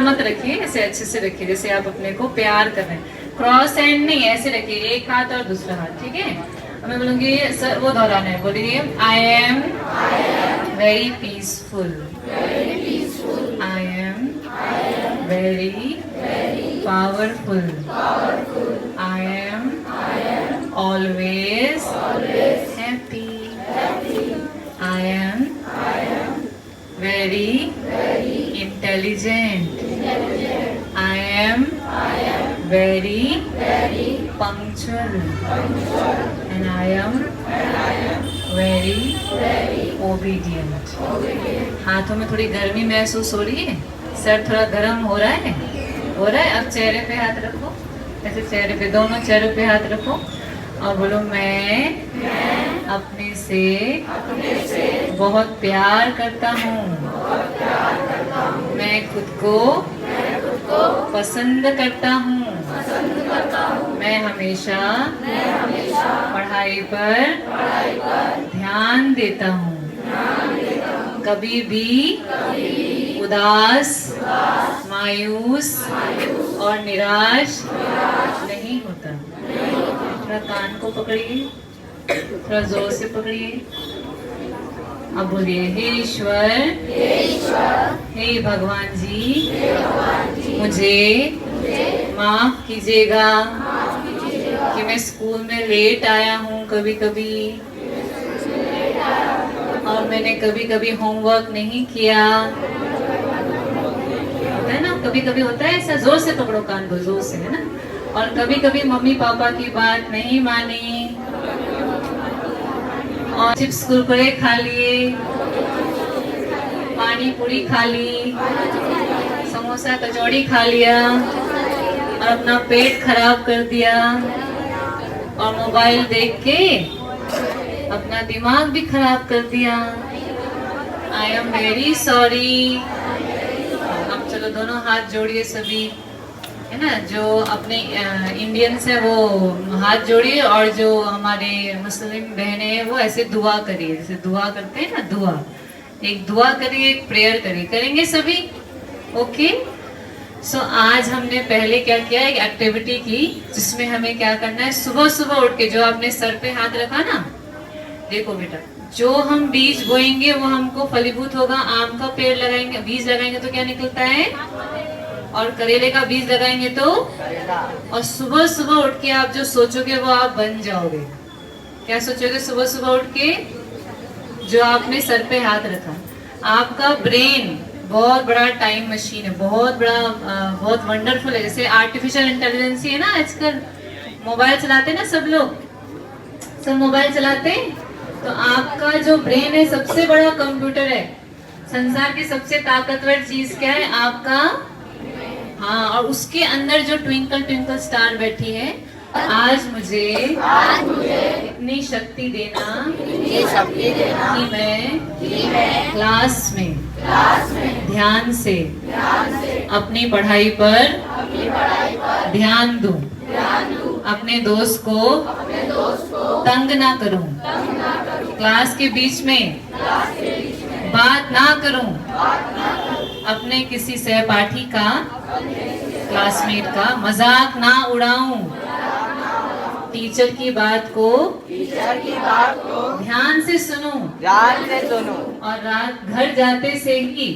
मत रखिए, ऐसे अच्छे से रखिए जैसे आप अपने को प्यार कर रहे हैं। क्रॉस हैंड नहीं, ऐसे रखिए, एक हाथ और दूसरा हाथ, ठीक है। अब मैं बोलूंगी सर, वो दोहराना है, बोलिए I am very peaceful, I am very powerful, I am always happy, I am very intelligent, I am very punctual, and I am very obedient. हाथों में थोड़ी गर्मी महसूस हो रही है, सर थोड़ा गर्म हो रहा है, अब चेहरे पे हाथ रखो, ऐसे चेहरे पे, दोनों चेहरों पे हाथ रखो और बोलो मैं अपने से बहुत प्यार करता हूँ, मैं खुद को पसंद करता हूँ, मैं हमेशा पढ़ाई पर ध्यान देता हूँ, कभी भी उदास, मायूस और निराश नहीं होता। थोड़ा कान को पकड़िए, थोड़ा जोर से पकड़िए। अब बोलिए हे ईश्वर, हे भगवान जी, मुझे माफ कीजिएगा कि मैं स्कूल में लेट आया हूँ कभी कभी, और मैंने कभी कभी होमवर्क नहीं किया। होता है ना, कभी कभी होता है ऐसा। जोर से पकड़ो कान को, जोर से, है ना। और कभी कभी मम्मी पापा की बात नहीं मानी और चिप्स कुरकुरे खा लिए, पानी पूरी खा ली, समोसा कचौड़ी खा लिया और अपना पेट खराब कर दिया, और मोबाइल देख के अपना दिमाग भी खराब कर दिया। I am very sorry. अब चलो दोनों हाथ जोड़िए सभी, है ना। जो अपने इंडियंस है वो हाथ जोड़िए, और जो हमारे मुस्लिम बहनें हैं वो ऐसे दुआ करिए, जैसे दुआ करते हैं ना, दुआ, एक दुआ करिए, एक प्रेयर करिए, करेंगे सभी। ओके। सो आज हमने पहले क्या किया, एक एक्टिविटी की जिसमें हमें क्या करना है, सुबह सुबह उठ के जो आपने सर पे हाथ रखा ना, देखो बेटा, जो हम बीज बोएंगे वो हमको फलीभूत होगा। आम का पेड़ लगाएंगे, बीज लगाएंगे तो क्या निकलता है, और करेले का बीज लगाएंगे तो, और सुबह सुबह उठ के आप जो सोचोगे वो आप बन जाओगे। क्या सोचोगे सुबह सुबह उठ के, जो आपने सर पे हाथ रखा। आपका ब्रेन बहुत बड़ा टाइम मशीन है, बहुत बड़ा, बहुत वंडरफुल है। जैसे आर्टिफिशियल इंटेलिजेंस है ना, आजकल मोबाइल चलाते हैं ना सब लोग, सब मोबाइल चलाते हैं, तो आपका जो ब्रेन है सबसे बड़ा कंप्यूटर है। संसार की सबसे ताकतवर चीज क्या है, आपका, हाँ, और उसके अंदर जो ट्विंकल ट्विंकल स्टार बैठी है। आज मुझे इतनी शक्ति देना कि मैं क्लास में ध्यान से अपनी पढ़ाई पर ध्यान दूं, अपने दोस्त को तंग ना करूं, क्लास के बीच में बात ना करूं, अपने किसी सहपाठी का, क्लासमेट का मजाक ना उड़ाऊं, टीचर की बात को ध्यान से सुनूं, और रात घर जाते से ही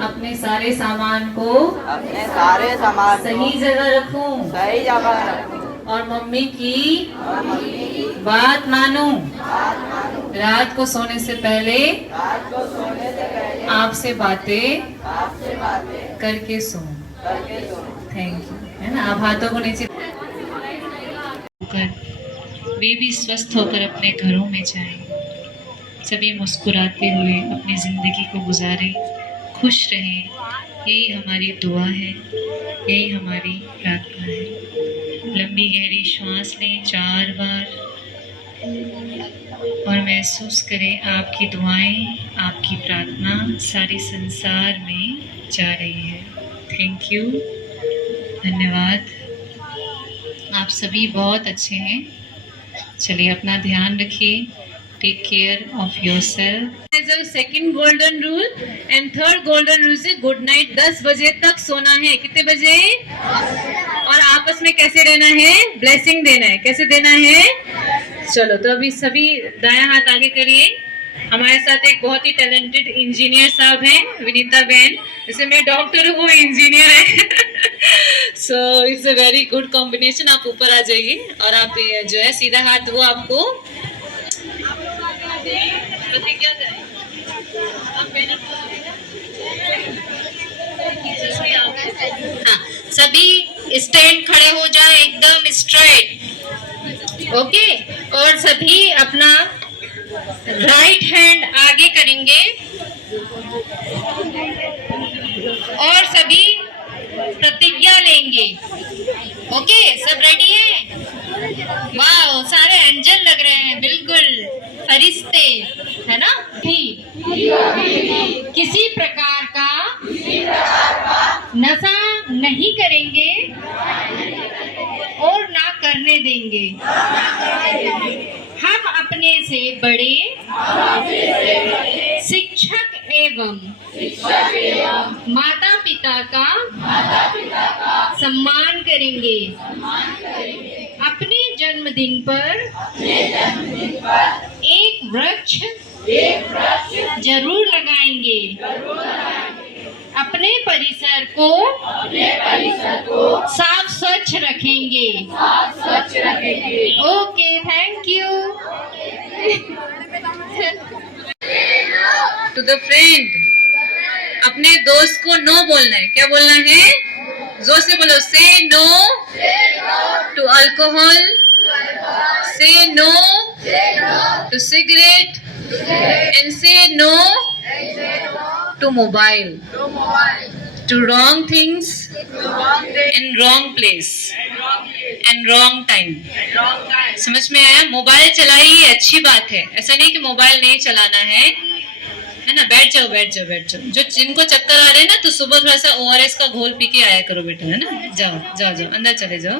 अपने सारे सामान को सही जगह रखूं, और मम्मी की बात मानूं। रात को सोने से पहले आपसे बातें करके सोऊं। थैंक यू, है ना। आप हाथों को नीचे, वे भी स्वस्थ होकर अपने घरों में जाएं, सभी मुस्कुराते हुए अपनी जिंदगी को गुजारें, खुश रहें। यही हमारी दुआ है, यही हमारी प्रार्थना है। लंबी गहरी श्वास लें 4 बार और महसूस करें आपकी दुआएं, आपकी प्रार्थना सारे संसार में जा रही है। थैंक यू, धन्यवाद। आप सभी बहुत अच्छे हैं। चलिए अपना ध्यान रखिए। Take care of yourself. Is the second golden rule and third golden rule से गुड नाइट 10 बजे तक सोना है। कितने बजे? और आपस में कैसे रहना है? ब्लेसिंग देना है। कैसे देना है? चलो तो अभी सभी दायां हाथ आगे करिए। हमारे साथ एक बहुत ही टैलेंटेड इंजीनियर साहब हैं, विनीता बहन। जैसे मैं डॉक्टर हूँ, वो इंजीनियर है। So it's a very good combination. आप ऊपर आ जाइए और आप जो है सीधा हाथ वो आपको हाँ, सभी स्टैंड खड़े हो जाए एकदम स्ट्रेट। ओके, और सभी अपना राइट हैंड आगे करेंगे और सभी प्रतिज्ञा लेंगे। ओके, सब रेडी हैं? वाह, सारे एंजल लग रहे हैं, बिल्कुल फरिश्ते, है ना? किसी प्रकार का नशा नहीं करेंगे और ना करने देंगे। हम अपने से बड़े शिक्षक एवं माता पिता का सम्मान करेंगे। अपने जन्मदिन पर एक वृक्ष जरूर लगाएंगे। अपने परिसर को साफ स्वच्छ रखेंगे। Okay, thank you. To the friend, अपने दोस्त को नो बोलना है। क्या बोलना है? जोर से बोलो। Say no to alcohol, say no to cigarette and say no to mobile, to wrong things and wrong place and wrong time. समझ में आया? मोबाइल चलाइए, अच्छी बात है, ऐसा नहीं कि मोबाइल नहीं चलाना है ना। बैठ जाओ बैठ जाओ बैठ जाओ। जो जिनको चक्कर आ रहे हैं ना, तो सुबह थोड़ा सा ORS का घोल पी के आया करो बेटा, है ना। जाओ जाओ जाओ, अंदर चले जाओ।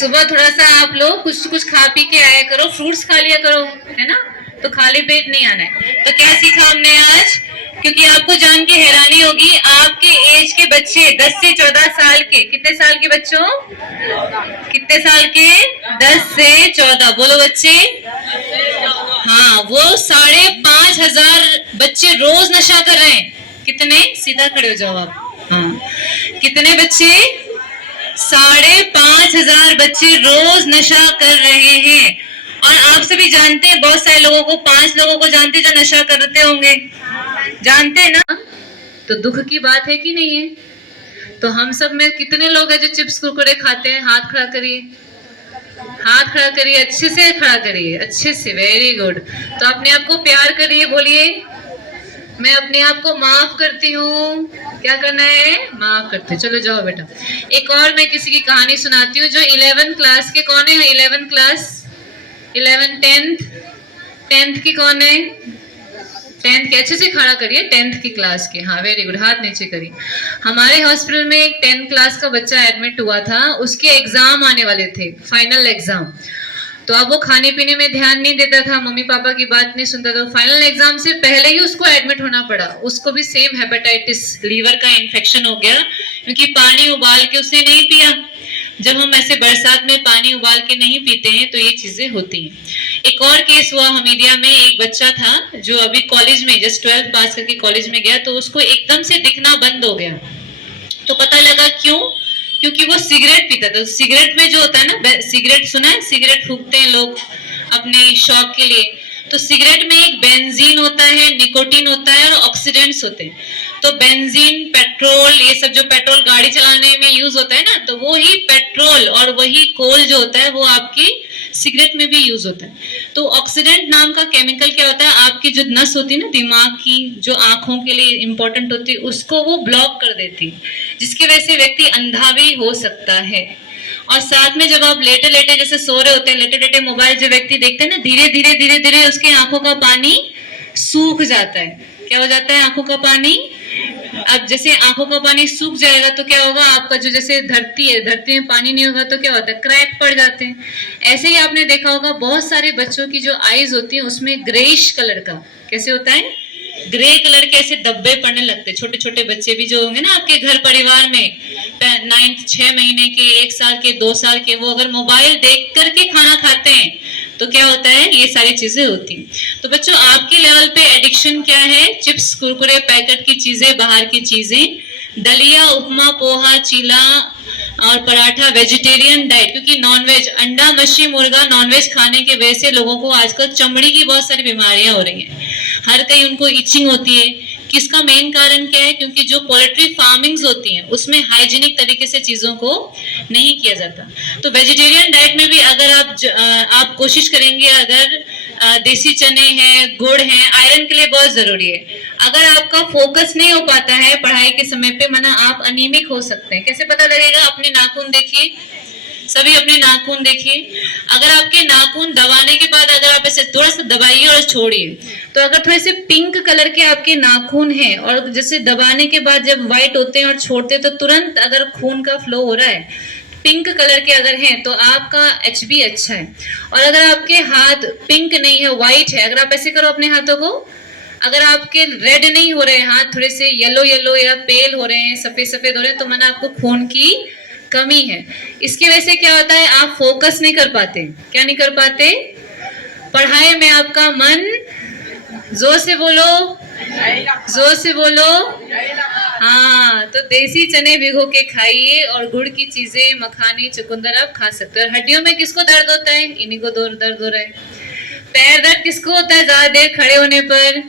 सुबह थोड़ा सा आप लोग कुछ खा पी के आया करो, फ्रूट्स खा लिया करो, है ना। तो खाली पेट नहीं आना है। तो क्या सीखा हमने आज? क्योंकि आपको जान के हैरानी होगी, आपके एज के बच्चे 10 से 14 साल के, कितने साल के बच्चों? कितने साल के? 10 से 14। बोलो बच्चे। हाँ, वो 5,500 बच्चे रोज नशा कर रहे हैं। कितने? सीधा खड़े हो जाओ आप। हाँ, कितने बच्चे? 5,500 बच्चे रोज नशा कर रहे हैं। और आप सभी जानते हैं, बहुत सारे लोगों को, 5 लोगों को जानते जो नशा करते होंगे, जानते हैं ना। तो दुख की बात है कि नहीं है? तो हम सब में कितने लोग हैं जो चिप्स कुरकुरे खाते हैं? हाथ खड़ा करिए, हाथ खड़ा करिए, अच्छे से खड़ा करिए, अच्छे से, वेरी गुड। तो अपने आप को प्यार करिए, बोलिए मैं अपने आप को माफ करती हूँ। क्या करना है? माफ करते। चलो जाओ बेटा। एक और मैं किसी की कहानी सुनाती हूँ। जो 11th क्लास के, कौन है 11th क्लास? 11 10th की कौन है? 10th के, अच्छे से खड़ा करिए, 10th की क्लास के। हाँ, वेरी गुड, हाथ नीचे करिए। हमारे हॉस्पिटल में एक 10th क्लास का बच्चा एडमिट हुआ था। उसके एग्जाम आने वाले थे, फाइनल एग्जाम। तो अब वो खाने पीने में ध्यान नहीं देता था, मम्मी पापा की बात नहीं सुनता था। फाइनल एग्जाम से पहले ही उसको एडमिट होना पड़ा। उसको भी सेम हेपेटाइटिस, लीवर का इन्फेक्शन हो गया, क्योंकि पानी उबाल के उसने नहीं पिया। जब हम ऐसे बरसात में पानी उबाल के नहीं पीते हैं तो ये चीजें होती हैं। एक और केस हुआ हमीदिया में। एक बच्चा था जो अभी कॉलेज में, जस्ट 12th पास करके कॉलेज में गया, तो उसको एकदम से दिखना बंद हो गया। तो पता लगा क्यों? क्योंकि वो सिगरेट पीता था। सिगरेट में जो होता है ना, सिगरेट सुना है, सिगरेट फूकते हैं लोग अपने शौक के लिए। तो सिगरेट में एक बेंजीन होता है, निकोटीन होता है और ऑक्सीडेंट्स होते हैं। तो बेंजीन, पेट्रोल, ये सब जो पेट्रोल गाड़ी चलाने में यूज होता है ना, तो वो ही पेट्रोल और वही कोल जो होता है वो आपकी सिगरेट में भी यूज होता है। तो ऑक्सीडेंट नाम का केमिकल क्या होता है? आपकी जो नस होती है ना दिमाग की, जो आंखों के लिए इंपॉर्टेंट होती है, उसको वो ब्लॉक कर देती है, जिसकी वजह से व्यक्ति अंधा भी हो सकता है। और साथ में जब आप लेटे लेटे जैसे सो रहे होते हैं, लेटे लेटे मोबाइल जो व्यक्ति देखते हैं ना, धीरे धीरे धीरे धीरे उसके आंखों का पानी सूख जाता है। क्या हो जाता है? आंखों का पानी अब जैसे आंखों का पानी सूख जाएगा तो क्या होगा, आपका जो जैसे धरती है, धरती में पानी नहीं होगा तो क्या होता है, क्रैक पड़ जाते हैं। ऐसे ही आपने देखा होगा बहुत सारे बच्चों की जो आईज होती है उसमें ग्रेइश कलर का, कैसे होता है, ग्रे कलर के ऐसे धब्बे पड़ने लगते हैं। छोटे छोटे बच्चे भी जो होंगे ना आपके घर परिवार में, 9 6 महीने के, 1 साल के, 2 साल के, वो अगर मोबाइल देख करके खाना खाते हैं तो क्या होता है, ये सारी चीजें होती हैं। तो बच्चों आपके लेवल पे एडिक्शन क्या है, चिप्स, कुरकुरे, पैकेट की चीजें, बाहर की चीजें, दलिया, उपमा, पोहा, चीला और पराठा, वेजिटेरियन डाइट, क्योंकि नॉनवेज, अंडा, मछली, मुर्गा, नॉनवेज खाने की वजह से लोगों को आजकल चमड़ी की बहुत सारी बीमारियां हो रही हैं। हर कहीं उनको इचिंग होती है। किसका मेन कारण क्या है, क्योंकि जो पोल्ट्री फार्मिंग्स होती हैं उसमें हाइजीनिक तरीके से चीजों को नहीं किया जाता। तो वेजिटेरियन डाइट में भी अगर आप कोशिश करेंगे, अगर देसी चने हैं, गुड़ है, आयरन के लिए बहुत जरूरी है। अगर आपका फोकस नहीं हो पाता है पढ़ाई के समय पे, माना आप अनीमिक हो सकते हैं। कैसे पता लगेगा, अपने नाखून देखिए, सभी अपने नाखून देखिए। अगर आपके नाखून दबाने के बाद अगर आप ऐसे थोड़ा सा दबाइए और छोड़िए, तो अगर थोड़े से पिंक कलर के आपके नाखून हैं और जैसे दबाने के बाद जब व्हाइट होते हैं और छोड़ते हैं तो तुरंत अगर खून का फ्लो हो रहा है, पिंक कलर के अगर हैं तो आपका HB अच्छा है। और अगर आपके हाथ पिंक नहीं है, व्हाइट है, अगर आप ऐसे करो अपने हाथों को, अगर आपके रेड नहीं हो रहे हैं हाथ, थोड़े से येलो येलो या पेल हो रहे हैं, सफेद सफेद हो रहे हैं, तो माना आपको खून की कमी है। इसकी वजह से क्या होता है, आप फोकस नहीं कर पाते। क्या नहीं कर पाते, पढ़ाई में आपका मन, जोर से बोलो, जोर से बोलो, हाँ। तो देसी चने भिगो के खाइए और गुड़ की चीजें, मखाने, चुकंदर आप खा सकते हो। और हड्डियों में किसको दर्द होता है, इन्हीं को दर्द हो रहा है। पैर दर्द किसको होता है ज्यादा देर खड़े होने पर,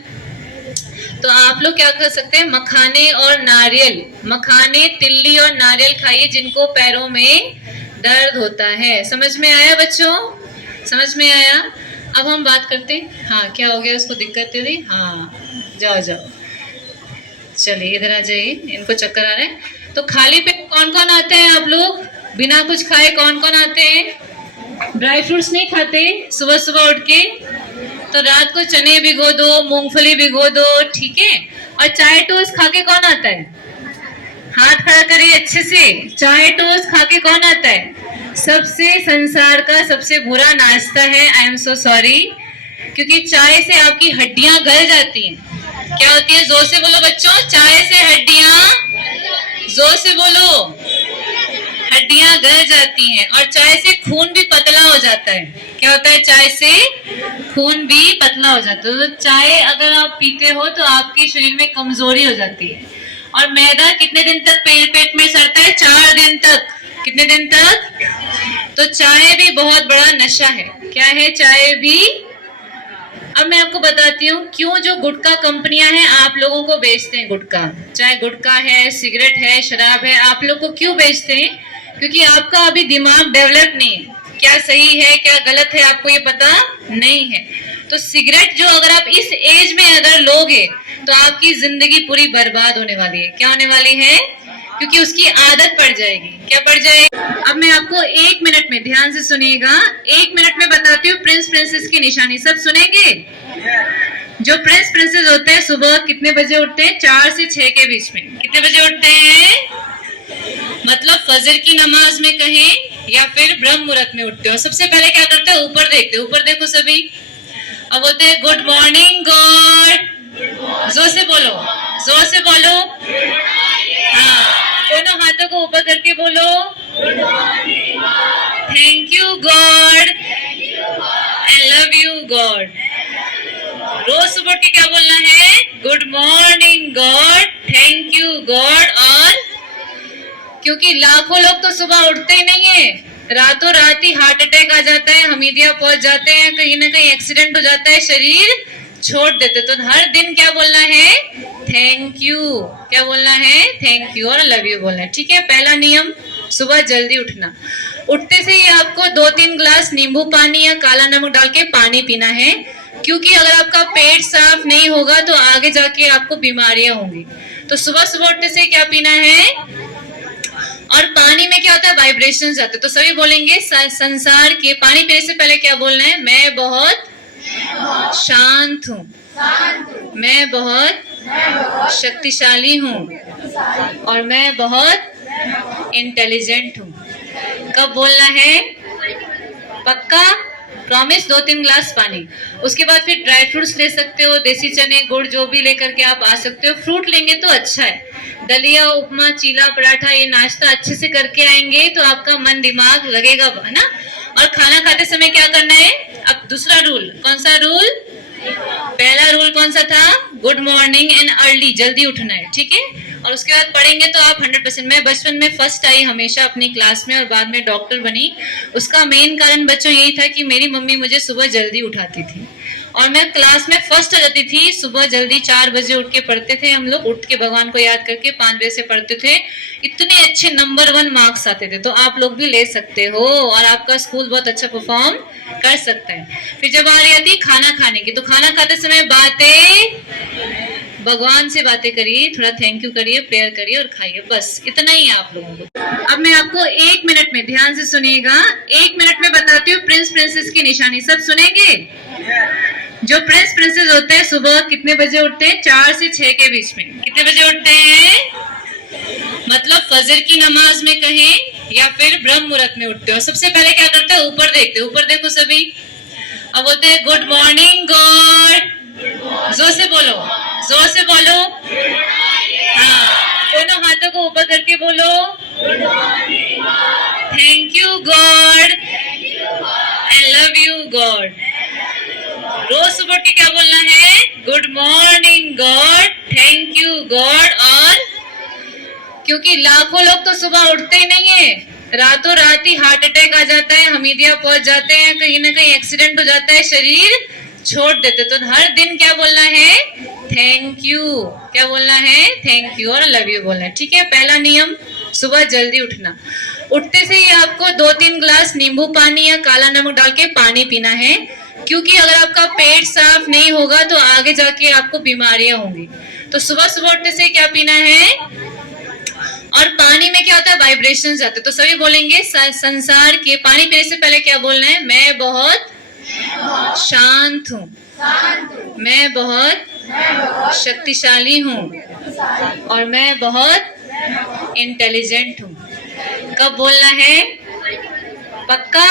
तो आप लोग क्या कर सकते हैं, मखाने और नारियल, मखाने, तिल्ली और नारियल खाइए जिनको पैरों में दर्द होता है। समझ में आया बच्चों, समझ में आया। अब हम बात करते हैं, हाँ क्या हो गया, उसको दिक्कत हो रही, हाँ जाओ जाओ, चलिए इधर आ जाइए, इनको चक्कर आ रहे हैं। तो खाली पेट कौन कौन आते हैं, आप लोग बिना कुछ खाए कौन कौन आते हैं, ड्राई फ्रूट्स नहीं खाते सुबह सुबह उठ के, तो रात को चने भिगो दो, मूंगफली भिगो दो, ठीक है। और चाय टोस्ट खा के कौन आता है, हाथ खड़ा करिए अच्छे से, चाय टोस्ट खा के कौन आता है, सबसे संसार का सबसे बुरा नाश्ता है, आई एम सो सॉरी, क्योंकि चाय से आपकी हड्डियां गल जाती हैं। क्या होती है, जोर से बोलो बच्चों, चाय से हड्डियां, जोर से बोलो, हड्डियां गल जाती हैं। और चाय से खून भी पतला हो जाता है। क्या होता है, चाय से खून भी पतला हो जाता है। तो चाय अगर आप पीते हो तो आपके शरीर में कमजोरी हो जाती है। और मैदा कितने दिन तक पेट में सड़ता है, 4 दिन तक। कितने दिन तक, तो चाय भी बहुत बड़ा नशा है। क्या है, चाय भी। अब मैं आपको बताती हूँ क्यों जो गुटखा कंपनियां हैं आप लोगों को बेचते हैं गुटखा, चाहे गुटखा है, सिगरेट है, शराब है, आप लोग को क्यों बेचते हैं, क्योंकि आपका अभी दिमाग डेवलप नहीं है। क्या सही है क्या गलत है आपको ये पता नहीं है। तो सिगरेट जो अगर आप इस एज में अगर लोगे तो आपकी जिंदगी पूरी बर्बाद होने वाली है। क्या होने वाली है, क्योंकि उसकी आदत पड़ जाएगी। क्या पड़ जाएगी, अब मैं आपको 1 मिनट में, ध्यान से सुनिएगा, 1 मिनट में बताती हूँ प्रिंस प्रिंसेस की निशानी। सब सुनेंगे। जो प्रिंस प्रिंसेस होते हैं सुबह कितने बजे उठते हैं, 4 से 6 के बीच में। कितने बजे उठते हैं, मतलब फजर की नमाज में कहें या फिर ब्रह्म मुहूर्त में उठते हो। सबसे पहले क्या करते हैं, ऊपर देखते हैं, ऊपर देखो सभी, और बोलते हैं गुड मॉर्निंग गॉड। जोर से बोलो, जोर से बोलो, हाँ दोनों हाथों को ऊपर करके बोलो, thank you God, I love you God. रोज सुबह के क्या बोलना है, good morning God, thank you God. और क्योंकि लाखों लोग तो सुबह उठते ही नहीं है, रातों रात ही हार्ट अटैक आ जाता है, हमीदिया पहुंच जाते हैं, कहीं ना कहीं एक्सीडेंट हो जाता है, शरीर छोड़ देते। तो हर दिन क्या बोलना है, थैंक यू। क्या बोलना है, थैंक यू और लव यू बोलना है, ठीक है। पहला नियम, सुबह जल्दी उठना। उठते से ही आपको 2-3 ग्लास नींबू पानी या काला नमक डाल के पानी पीना है, क्योंकि अगर आपका पेट साफ नहीं होगा तो आगे जाके आपको बीमारियां होंगी। तो सुबह सुबह उठते से क्या पीना है, और पानी में क्या होता है, वाइब्रेशंस आते हैं। तो सभी बोलेंगे संसार के, पानी पीने से पहले क्या बोलना है, मैं बहुत शांत हूँ, मैं बहुत शक्तिशाली हूँ और मैं बहुत इंटेलिजेंट हूँ। कब बोलना है? पक्का? प्रॉमिस? 2-3 ग्लास पानी। उसके बाद फिर ड्राई फ्रूट्स ले सकते हो, देसी चने गुड़ जो भी लेकर के आप आ सकते हो। फ्रूट लेंगे तो अच्छा है। दलिया, उपमा, चीला, पराठा ये नाश्ता अच्छे से करके आएंगे तो आपका मन दिमाग लगेगा, है ना। और खाना खाते समय क्या करना है? अब दूसरा रूल, कौन सा रूल? पहला रूल कौन सा था? गुड मॉर्निंग एंड अर्ली, जल्दी उठना है, ठीक है। और उसके बाद पढ़ेंगे तो आप 100%। मैं बचपन में फर्स्ट आई हमेशा अपनी क्लास में और बाद में डॉक्टर बनी। उसका मेन कारण बच्चों यही था कि मेरी मम्मी मुझे सुबह जल्दी उठाती थी और मैं क्लास में फर्स्ट आ जाती थी। सुबह जल्दी 4 बजे उठ के पढ़ते थे हम लोग, उठ के भगवान को याद करके 5 बजे से पढ़ते थे। इतने अच्छे नंबर 1 मार्क्स आते थे। तो आप लोग भी ले सकते हो और आपका स्कूल बहुत अच्छा परफॉर्म कर सकता है। फिर जब आ रही आती खाना खाने की, तो खाना खाते समय बातें, भगवान से बातें करिए, थोड़ा थैंक यू करिए, प्रेयर करिए और खाइए। बस इतना ही है आप लोगों को। अब मैं आपको 1 मिनट में, ध्यान से सुनिएगा, 1 मिनट में बताती हूँ प्रिंस प्रिंसेस की निशानी। सब सुनेंगे? जो प्रिंस प्रिंसेस होते हैं सुबह कितने बजे उठते हैं? 4 से 6 के बीच में। कितने बजे उठते हैं? मतलब फजर की नमाज में कहें या फिर ब्रह्म मुहूर्त में उठते हो। सबसे पहले क्या करते हैं? ऊपर देखते हैं। ऊपर देखो सभी। अब बोलते हैं गुड मॉर्निंग गॉड। जोर से बोलो, जोर से बोलो। हाँ, दोनों हाथों को ऊपर करके बोलो thank you God and love you God. रोज सुबह उठ के क्या बोलना है? Good morning God, thank you God. और क्योंकि लाखों लोग तो सुबह उठते ही नहीं है, रातों रात ही हार्ट अटैक आ जाता है, हमीदिया पहुंच जाते हैं, कहीं ना कहीं एक्सीडेंट हो जाता है, शरीर छोड़ देते। तो हर दिन क्या बोलना है? Thank you. क्या बोलना है? थैंक यू और लव यू बोलना है, ठीक है। पहला नियम, सुबह जल्दी उठना। उठते से ही आपको 2-3 ग्लास नींबू पानी या काला नमक डाल के पानी पीना है, क्योंकि अगर आपका पेट साफ नहीं होगा तो आगे जाके आपको बीमारियां होंगी। तो सुबह सुबह उठने से क्या पीना है? और पानी में क्या होता है? वाइब्रेशंस आते हैं। तो सभी बोलेंगे संसार के, पानी पीने से पहले क्या बोलना है? मैं बहुत शांत हूँ, मैं बहुत शक्तिशाली हूँ और मैं बहुत इंटेलिजेंट हूँ। कब बोलना है? पक्का?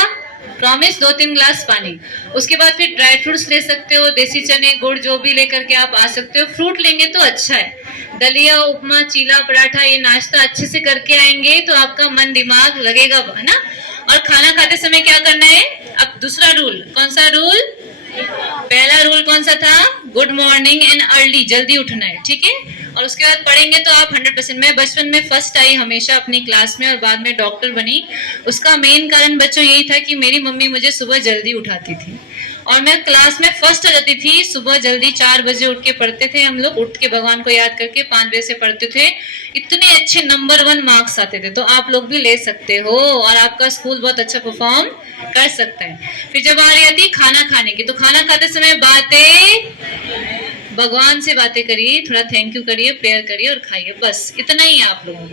प्रॉमिस? 2-3 ग्लास पानी। उसके बाद फिर ड्राई फ्रूट्स ले सकते हो, देसी चने गुड़ जो भी लेकर के आप आ सकते हो। फ्रूट लेंगे तो अच्छा है। दलिया, उपमा, चीला, पराठा ये नाश्ता अच्छे से करके आएंगे तो आपका मन दिमाग लगेगा, है ना। और खाना खाते समय क्या करना है? अब दूसरा रूल, कौन सा रूल? पहला रूल कौन सा था? गुड मॉर्निंग एंड अर्ली, जल्दी उठना है, ठीक है। और उसके बाद पढ़ेंगे तो आप 100%। मैं बचपन में फर्स्ट आई हमेशा अपनी क्लास में और बाद में डॉक्टर बनी। उसका मेन कारण बच्चों यही था कि मेरी मम्मी मुझे सुबह जल्दी उठाती थी और मैं क्लास में फर्स्ट आ जाती थी। सुबह जल्दी 4 बजे उठ के पढ़ते थे हम लोग, उठ के भगवान को याद करके 5 बजे से पढ़ते थे। इतने अच्छे नंबर 1 मार्क्स आते थे। तो आप लोग भी ले सकते हो और आपका स्कूल बहुत अच्छा परफॉर्म कर सकता है। फिर जब आ रही आती खाना खाने की, तो खाना खाते समय बातें, भगवान से बातें करिए, थोड़ा थैंक यू करिए, प्रेयर करिए और खाइए। बस इतना ही है आप लोगों को।